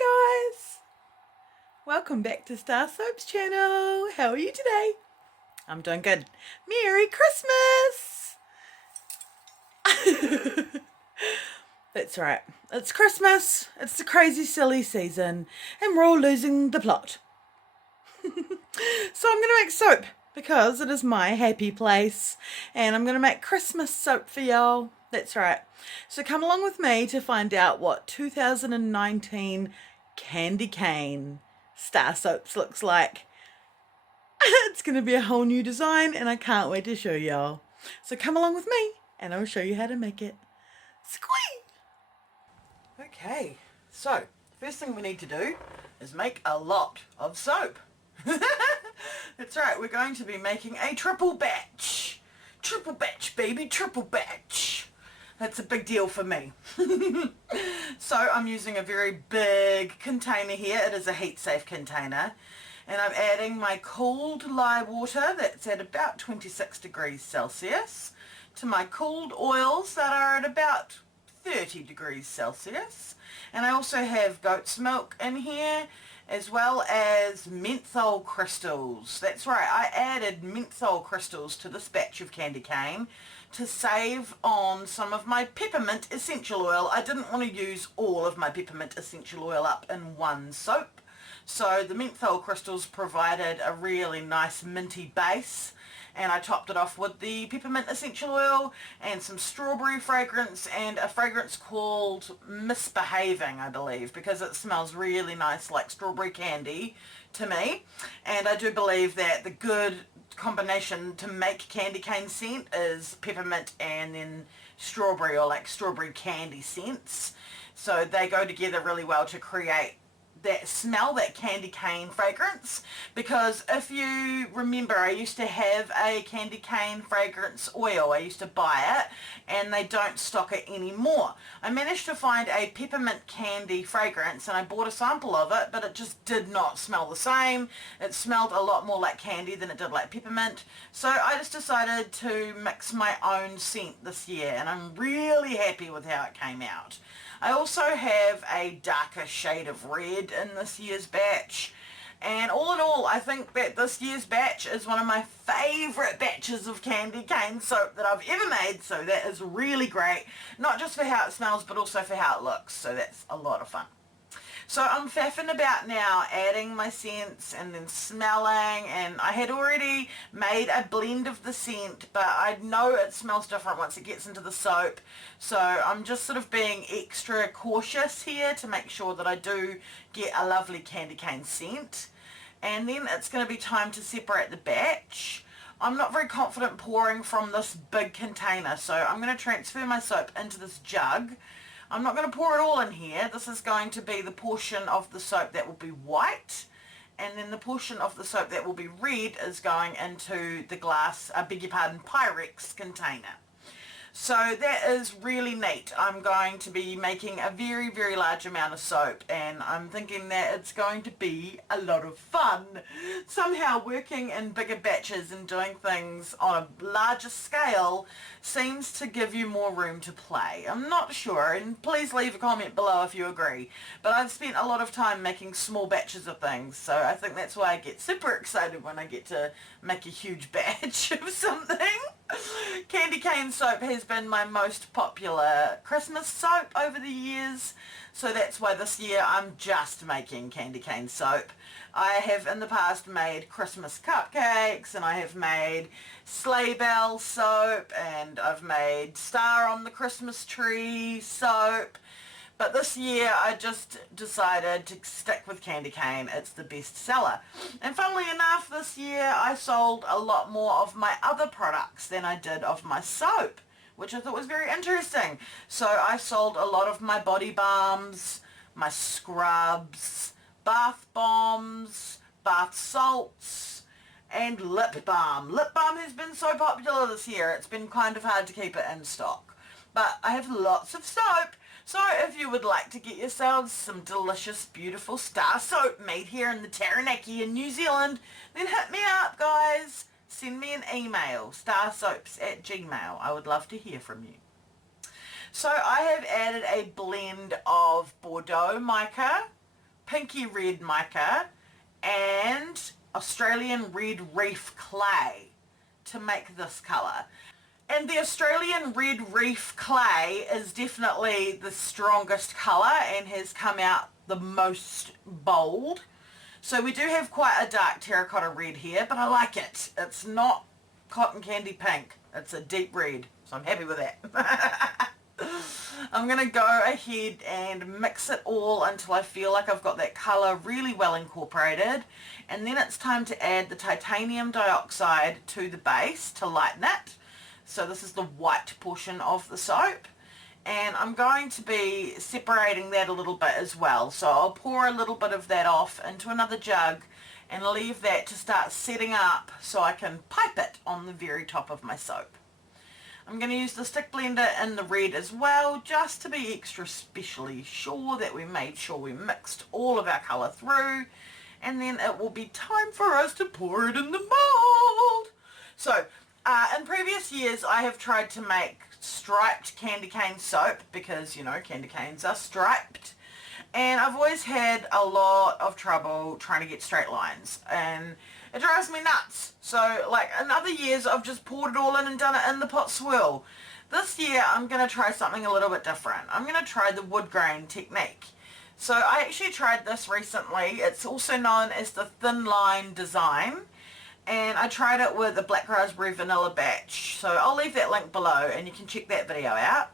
guys, welcome back to StarrSoap's channel. How are you today? I'm doing good. Merry Christmas! That's right, it's Christmas, it's the crazy silly season, and we're all losing the plot. So I'm going to make soap because it is my happy place, and I'm going to make Christmas soap for y'all. That's right. So come along with me to find out what 2019 candy cane StarrSoaps looks like. It's going to be a whole new design, and I can't wait to show y'all. So come along with me and I'll show you how to make it. Squee! Okay, so first thing we need to do is make a lot of soap. That's right, we're going to be making a triple batch. Triple batch, baby, triple batch. That's a big deal for me. So I'm using a very big container here. It is a heat safe container. And I'm adding my cooled lye water that's at about 26 degrees Celsius to my cooled oils that are at about 30 degrees Celsius. And I also have goat's milk in here, as well as menthol crystals. That's right, I added menthol crystals to this batch of candy cane to save on some of my peppermint essential oil. I didn't want to use all of my peppermint essential oil up in one soap, so the menthol crystals provided a really nice minty base, and I topped it off with the peppermint essential oil and some strawberry fragrance and a fragrance called Misbehaving, I believe, because it smells really nice like strawberry candy to me. And I do believe that the good combination to make candy cane scent is peppermint and then strawberry, or like strawberry candy scents. So they go together really well to create that smell, that candy cane fragrance. Because if you remember, I used to have a candy cane fragrance oil. I used to buy it, and they don't stock it anymore. I managed to find a peppermint candy fragrance, and I bought a sample of it, but it just did not smell the same. It smelled a lot more like candy than it did like peppermint. So I just decided to mix my own scent this year, and I'm really happy with how it came out. I also have a darker shade of red in this year's batch, and all in all I think that this year's batch is one of my favourite batches of candy cane soap that I've ever made. So that is really great, not just for how it smells but also for how it looks, so that's a lot of fun. So I'm faffing about now, adding my scents and then smelling, and I had already made a blend of the scent, but I know it smells different once it gets into the soap. So I'm just sort of being extra cautious here to make sure that I do get a lovely candy cane scent. And then it's going to be time to separate the batch. I'm not very confident pouring from this big container, so I'm going to transfer my soap into this jug. I'm not going to pour it all in here. This is going to be the portion of the soap that will be white, and then the portion of the soap that will be red is going into the glass, I beg your pardon, Pyrex container. So that is really neat. I'm going to be making a very, very large amount of soap, and I'm thinking that it's going to be a lot of fun. Somehow working in bigger batches and doing things on a larger scale seems to give you more room to play. I'm not sure, and please leave a comment below if you agree. But I've spent a lot of time making small batches of things, so I think that's why I get super excited when I get to make a huge batch of something. Candy cane soap has been my most popular Christmas soap over the years, so that's why this year I'm just making candy cane soap. I have in the past made Christmas cupcakes, and I have made sleigh bell soap, and I've made star on the Christmas tree soap. But this year I just decided to stick with candy cane. It's the best seller. And funnily enough, this year I sold a lot more of my other products than I did of my soap, which I thought was very interesting. So I sold a lot of my body balms, my scrubs, bath bombs, bath salts, and lip balm. Lip balm has been so popular this year, it's been kind of hard to keep it in stock. But I have lots of soap. So if you would like to get yourselves some delicious, beautiful Star soap made here in the Taranaki in New Zealand, then hit me up, guys. Send me an email, starrsoaps@gmail. I would love to hear from you. So I have added a blend of Bordeaux mica pinky red mica and Australian red reef clay to make this colour. And the Australian red reef clay is definitely the strongest colour and has come out the most bold. So we do have quite a dark terracotta red here, but I like it. It's not cotton candy pink. It's a deep red, so I'm happy with that. I'm going to go ahead and mix it all until I feel like I've got that colour really well incorporated. And then it's time to add the titanium dioxide to the base to lighten it. So this is the white portion of the soap. And I'm going to be separating that a little bit as well. So I'll pour a little bit of that off into another jug and leave that to start setting up so I can pipe it on the very top of my soap. I'm going to use the stick blender in the red as well, just to be extra specially sure that we made sure we mixed all of our colour through, and then it will be time for us to pour it in the mould. So in previous years I have tried to make striped candy cane soap because, you know, candy canes are striped, and I've always had a lot of trouble trying to get straight lines, and it drives me nuts. So like in other years I've just poured it all in and done it in the pot swirl. This year I'm going to try something a little bit different. I'm going to try the wood grain technique. So I actually tried this recently. It's also known as the thin line design, and I tried it with a black raspberry vanilla batch. So I'll leave that link below and you can check that video out.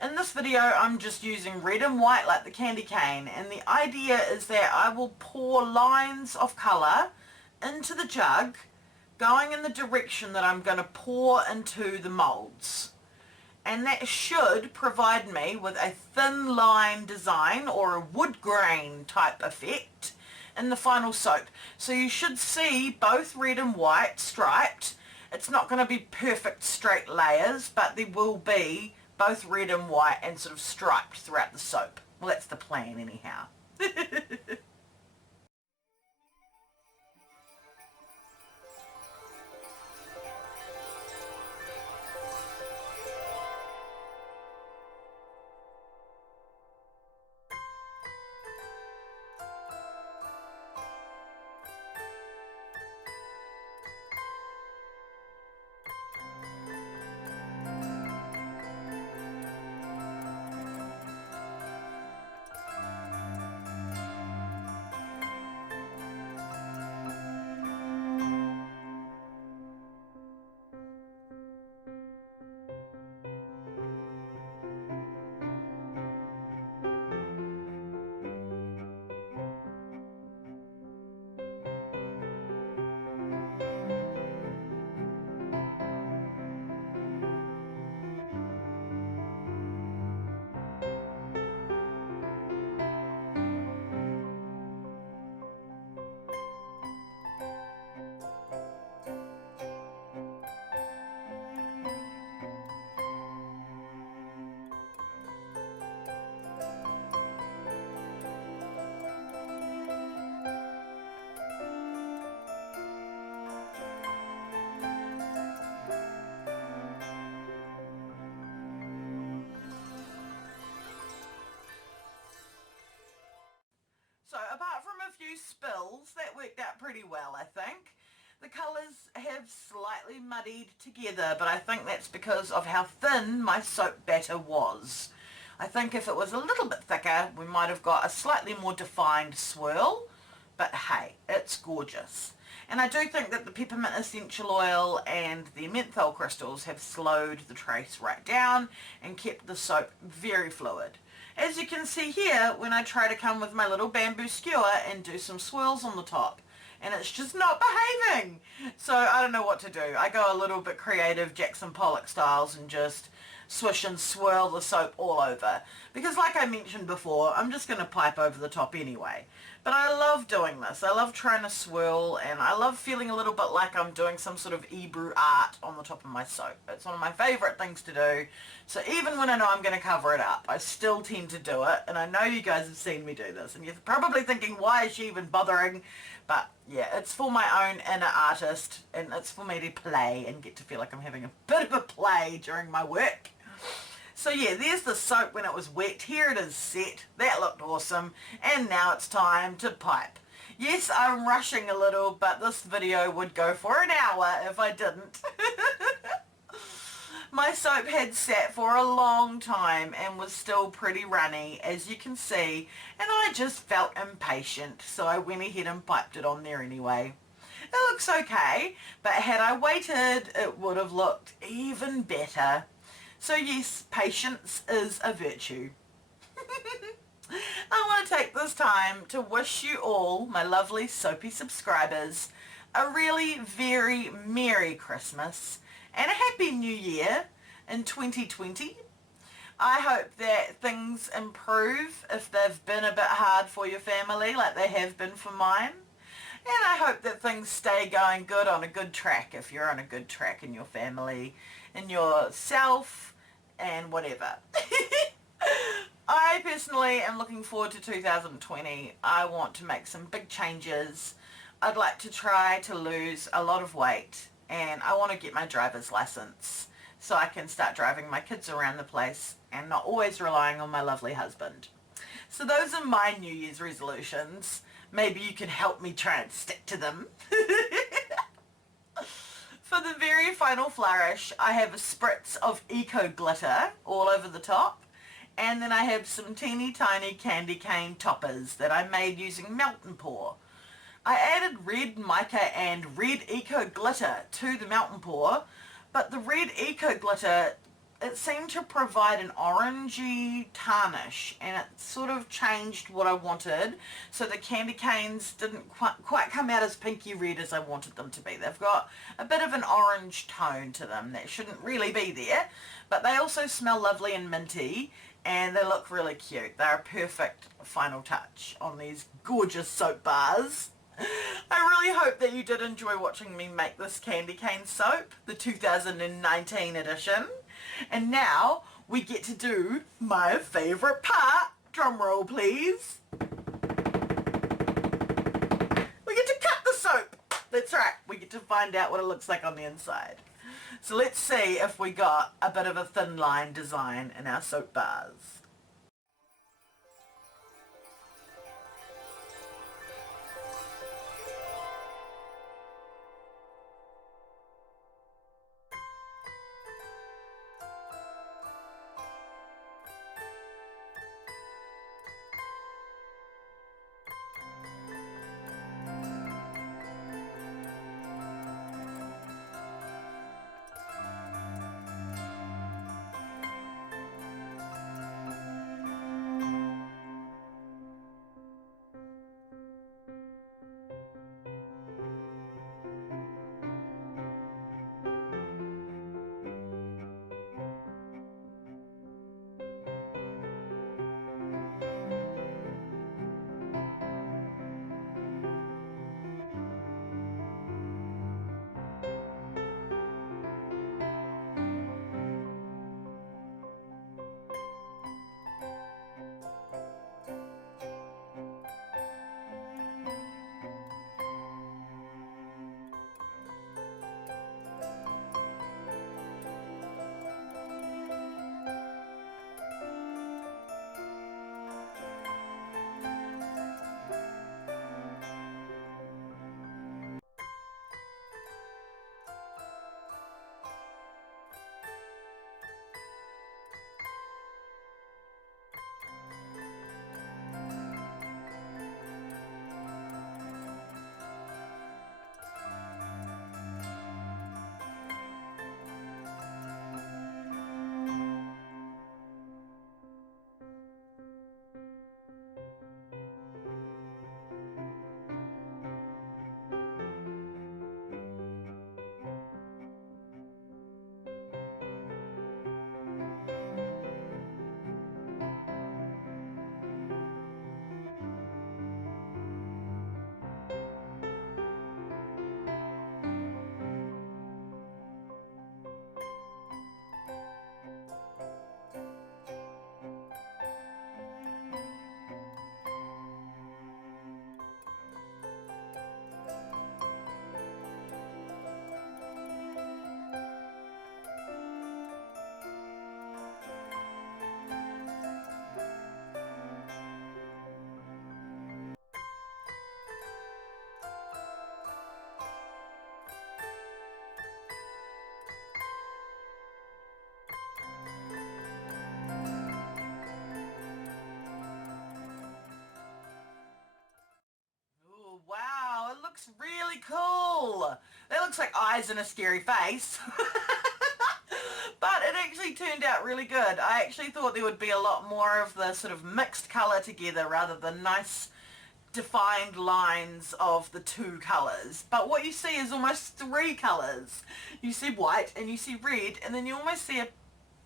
In this video I'm just using red and white like the candy cane, and the idea is that I will pour lines of colour into the jug going in the direction that I'm going to pour into the moulds, and that should provide me with a thin line design or a wood grain type effect in the final soap. So you should see both red and white striped. It's not going to be perfect straight layers, but there will be both red and white and sort of striped throughout the soap. Well, that's the plan anyhow. So apart from a few spills, that worked out pretty well, I think. The colours have slightly muddied together, but I think that's because of how thin my soap batter was. I think if it was a little bit thicker, we might have got a slightly more defined swirl, but hey, it's gorgeous. And I do think that the peppermint essential oil and the menthol crystals have slowed the trace right down and kept the soap very fluid. As you can see here, when I try to come with my little bamboo skewer and do some swirls on the top, and it's just not behaving. So I don't know what to do. I go a little bit creative Jackson Pollock styles and just swish and swirl the soap all over. Because like I mentioned before, I'm just going to pipe over the top anyway. But I love doing this. I love trying to swirl, and I love feeling a little bit like I'm doing some sort of Hebrew art on the top of my soap. It's one of my favourite things to do. So even when I know I'm going to cover it up, I still tend to do it. And I know you guys have seen me do this. And you're probably thinking, why is she even bothering? But yeah, it's for my own inner artist, and it's for me to play and get to feel like I'm having a bit of a play during my work. So yeah, there's the soap when it was wet. Here it is set. That looked awesome. And now it's time to pipe. Yes, I'm rushing a little, but this video would go for an hour if I didn't. My soap had sat for a long time and was still pretty runny, as you can see, and I just felt impatient, so I went ahead and piped it on there anyway. It looks okay, but had I waited, it would have looked even better. So yes, patience is a virtue. I want to take this time to wish you all, my lovely Soapy subscribers, a really very Merry Christmas and a Happy New Year in 2020. I hope that things improve if they've been a bit hard for your family like they have been for mine. And I hope that things stay going good on a good track if you're on a good track in your family, in yourself, and whatever. I personally am looking forward to 2020. I want to make some big changes. I'd like to try to lose a lot of weight, and I want to get my driver's license so I can start driving my kids around the place and not always relying on my lovely husband. So those are my New Year's resolutions. Maybe you can help me try and stick to them. For the very final flourish, I have a spritz of eco glitter all over the top, and then I have some teeny tiny candy cane toppers that I made using melt and pour. I added red mica and red eco glitter to the melt and pour, but the red eco glitter, it seemed to provide an orangey tarnish, and it sort of changed what I wanted, so the candy canes didn't quite come out as pinky red as I wanted them to be. They've got a bit of an orange tone to them that shouldn't really be there, but they also smell lovely and minty, and they look really cute. They're a perfect final touch on these gorgeous soap bars. I really hope that you did enjoy watching me make this candy cane soap, the 2019 edition. And now we get to do my favourite part. Drum roll, please. We get to cut the soap. That's right. We get to find out what it looks like on the inside. So let's see if we got a bit of a thin line design in our soap bars. looks really cool. That looks like eyes in a scary face. But it actually turned out really good. I actually thought there would be a lot more of the sort of mixed colour together rather than nice defined lines of the two colours. But what you see is almost three colours. You see white and you see red, and then you almost see a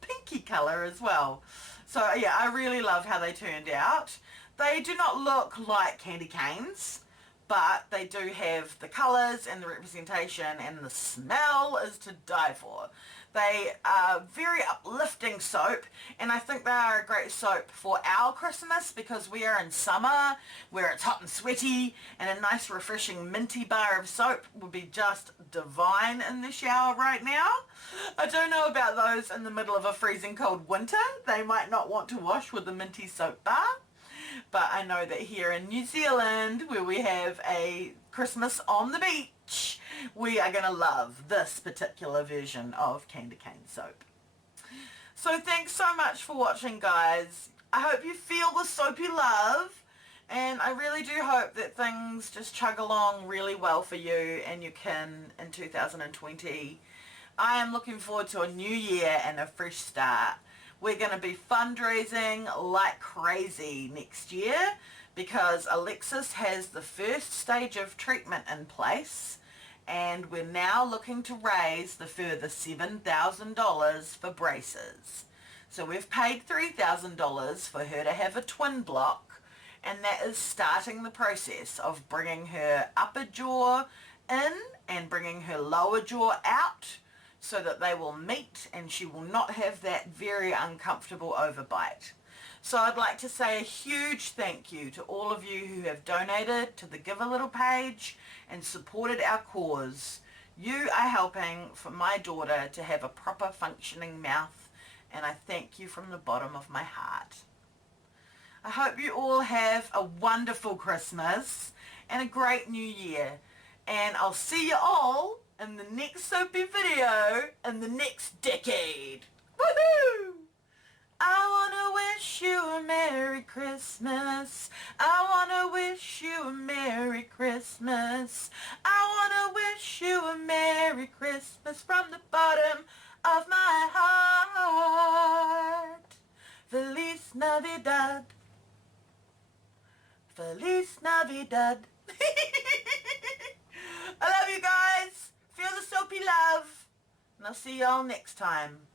pinky colour as well. So yeah, I really love how they turned out. They do not look like candy canes, but they do have the colours and the representation, and the smell is to die for. They are very uplifting soap, and I think they are a great soap for our Christmas because we are in summer where it's hot and sweaty, and a nice refreshing minty bar of soap would be just divine in the shower right now. I don't know about those in the middle of a freezing cold winter. They might not want to wash with the minty soap bar. But I know that here in New Zealand, where we have a Christmas on the beach, we are going to love this particular version of candy cane soap. So thanks so much for watching, guys. I hope you feel the soapy love, and I really do hope that things just chug along really well for you and your kin in 2020. I am looking forward to a new year and a fresh start. We're going to be fundraising like crazy next year because Alexis has the first stage of treatment in place, and we're now looking to raise the further $7,000 for braces. So we've paid $3,000 for her to have a twin block, and that is starting the process of bringing her upper jaw in and bringing her lower jaw out, so that they will meet and she will not have that very uncomfortable overbite. So I'd like to say a huge thank you to all of you who have donated to the Give a Little page and supported our cause. You are helping for my daughter to have a proper functioning mouth, and I thank you from the bottom of my heart. I hope you all have a wonderful Christmas and a great new year, and I'll see you all in the next soapy video in the next decade. Woohoo! I wanna wish you a Merry Christmas. I wanna wish you a Merry Christmas. I wanna wish you a Merry Christmas from the bottom of my heart. Feliz Navidad. Feliz Navidad. I love you guys. Feel the soapy love. And I'll see y'all next time.